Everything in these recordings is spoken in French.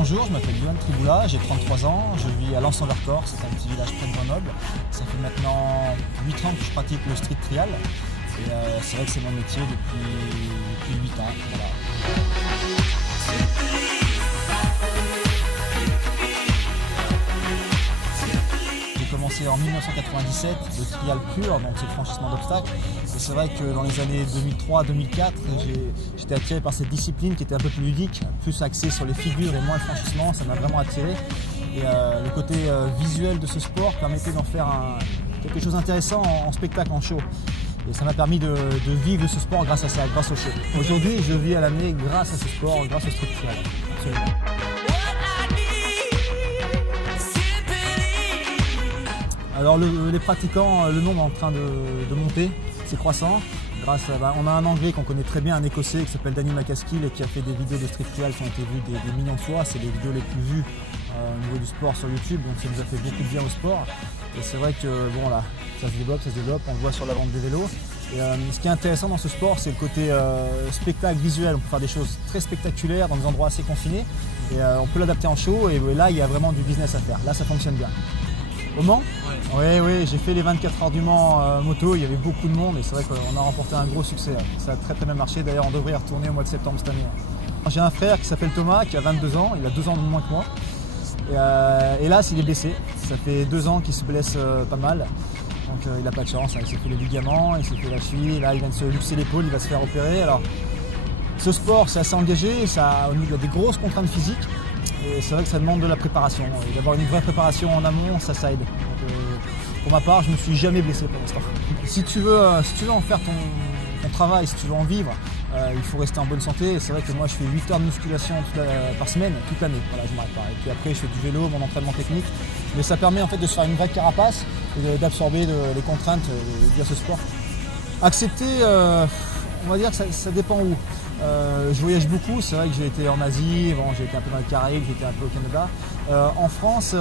Bonjour, je m'appelle Yoann Triboula, j'ai 33 ans, je vis à Lens-en-Vercors, c'est un petit village près de Grenoble. Ça fait maintenant 8 ans que je pratique le street trial et c'est vrai que c'est mon métier depuis 8 ans. Voilà. J'ai commencé en 1997, le trial pur, donc c'est le franchissement d'obstacles. Et c'est vrai que dans les années 2003-2004, j'étais attiré par cette discipline qui était un peu plus ludique, plus axée sur les figures et moins le franchissement, ça m'a vraiment attiré. Et le côté visuel de ce sport permettait d'en faire quelque chose d'intéressant en spectacle, en show. Et ça m'a permis de vivre ce sport grâce à ça, grâce au show. Aujourd'hui, je vis à l'année grâce à ce sport, grâce au street trial. Absolument. Alors les pratiquants, le nombre est en train de monter, c'est croissant. On a un Anglais qu'on connaît très bien, un Écossais qui s'appelle Danny McCaskill et qui a fait des vidéos de street trial qui ont été vues des millions de fois. C'est les vidéos les plus vues au niveau du sport sur YouTube, donc ça nous a fait beaucoup de bien au sport. Et c'est vrai que bon là, ça se développe, on le voit sur la vente des vélos. Et ce qui est intéressant dans ce sport, c'est le côté spectacle visuel. On peut faire des choses très spectaculaires dans des endroits assez confinés et on peut l'adapter en show et là il y a vraiment du business à faire. Là ça fonctionne bien. Au Mans ? Oui, j'ai fait les 24 heures du Mans moto, il y avait beaucoup de monde et c'est vrai qu'on a remporté un gros succès. Ça a très bien marché, d'ailleurs on devrait y retourner au mois de septembre cette année. J'ai un frère qui s'appelle Thomas, qui a 22 ans, il a 2 ans de moins que moi. Et hélas, il est blessé, ça fait 2 ans qu'il se blesse pas mal. Donc il n'a pas de chance, il s'est fait les ligaments, il s'est fait la cheville, là il vient de se luxer l'épaule, il va se faire opérer. Alors, ce sport c'est assez engagé, il y a des grosses contraintes physiques. Et c'est vrai que ça demande de la préparation. Et d'avoir une vraie préparation en amont, ça aide. Donc, pour ma part, je ne me suis jamais blessé pour l'instant. Si tu veux en faire ton travail, si tu veux en vivre, il faut rester en bonne santé. Et c'est vrai que moi, je fais 8 heures de musculation par semaine, toute l'année. Voilà, je m'arrête pas. Et puis après, je fais du vélo, mon entraînement technique. Mais ça permet en fait de se faire une vraie carapace et d'absorber les contraintes liées à ce sport. Accepter, on va dire que ça dépend où. Je voyage beaucoup, c'est vrai que j'ai été en Asie, j'ai été un peu dans les Caraïbes, j'ai été un peu au Canada. En France,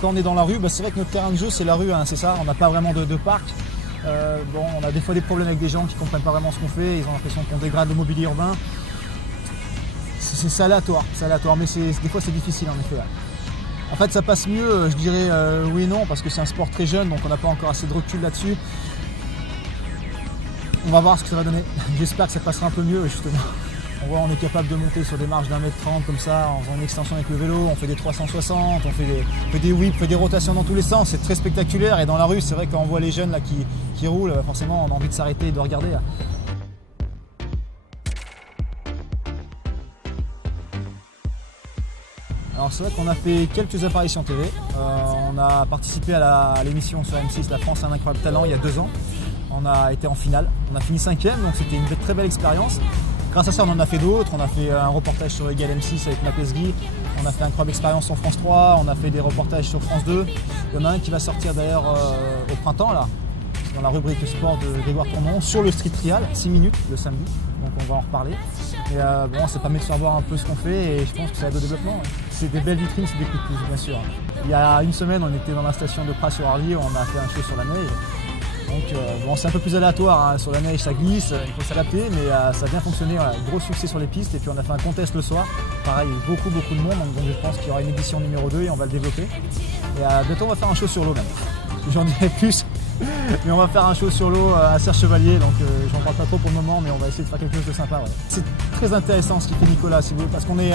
quand on est dans la rue, c'est vrai que notre terrain de jeu c'est la rue, hein, c'est ça, on n'a pas vraiment de parc. On a des fois des problèmes avec des gens qui ne comprennent pas vraiment ce qu'on fait, ils ont l'impression qu'on dégrade le mobilier urbain. C'est aléatoire, mais des fois c'est difficile en effet. En fait ça passe mieux, je dirais oui et non, parce que c'est un sport très jeune, donc on n'a pas encore assez de recul là-dessus. On va voir ce que ça va donner. J'espère que ça passera un peu mieux justement. On est capable de monter sur des marches d'1,30 m comme ça, en faisant une extension avec le vélo, on fait des 360, on fait des whips, on fait des rotations dans tous les sens, c'est très spectaculaire et dans la rue c'est vrai que quand on voit les jeunes là qui roulent, forcément on a envie de s'arrêter et de regarder. Alors c'est vrai qu'on a fait quelques apparitions TV, on a participé à l'émission sur M6 La France a un incroyable talent il y a 2 ans. On a été en finale, on a fini 5e, donc c'était une très belle expérience. Grâce à ça, on en a fait d'autres. On a fait un reportage sur Egal M6 avec Mapesgui. On a fait une incroyable expérience sur France 3. On a fait des reportages sur France 2. Il y en a un qui va sortir d'ailleurs au printemps, là, dans la rubrique sport de Grégoire Tournon, sur le street trial, 6 minutes le samedi. Donc on va en reparler. Et ça permet de faire voir un peu ce qu'on fait et je pense que ça aide au développement. C'est des belles vitrines, c'est des coups de pouce, bien sûr. Il y a une semaine, on était dans la station de Pras-sur-Arly, on a fait un show sur la neige. Donc c'est un peu plus aléatoire, hein. Sur la neige ça glisse, il faut s'adapter, mais ça a bien fonctionné, voilà. Gros succès sur les pistes et puis on a fait un contest le soir, pareil, beaucoup de monde, donc je pense qu'il y aura une édition numéro 2 et on va le développer. Et bientôt on va faire un show sur l'eau même, j'en dirai plus, mais on va faire un show sur l'eau à Serre-Chevalier, donc j'en parle pas trop pour le moment, mais on va essayer de faire quelque chose de sympa. Ouais. C'est très intéressant ce qu'il fait Nicolas, si vous voulez, parce qu'on est...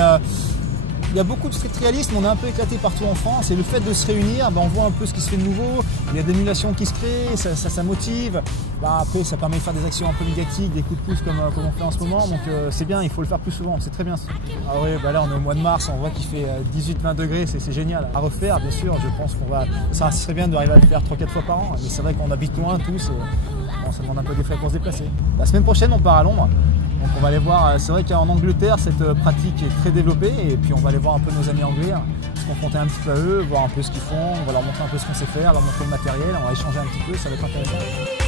Il y a beaucoup de street trialistes, mais on est un peu éclaté partout en France et le fait de se réunir, on voit un peu ce qui se fait de nouveau, il y a des émulations qui se créent, ça motive. Après ça permet de faire des actions un peu médiatiques, des coups de pouce comme on fait en ce moment, donc c'est bien, il faut le faire plus souvent, c'est très bien. Ah oui, là on est au mois de mars, on voit qu'il fait 18-20 degrés, c'est génial. À refaire bien sûr, je pense ça serait bien d'arriver à le faire 3-4 fois par an, mais c'est vrai qu'on habite loin tous et ça demande un peu des frais pour se déplacer. La semaine prochaine on part à Londres. Donc on va aller voir, c'est vrai qu'en Angleterre cette pratique est très développée et puis on va aller voir un peu nos amis anglais, se confronter un petit peu à eux, voir un peu ce qu'ils font, on va leur montrer un peu ce qu'on sait faire, leur montrer le matériel, on va échanger un petit peu, ça va être intéressant.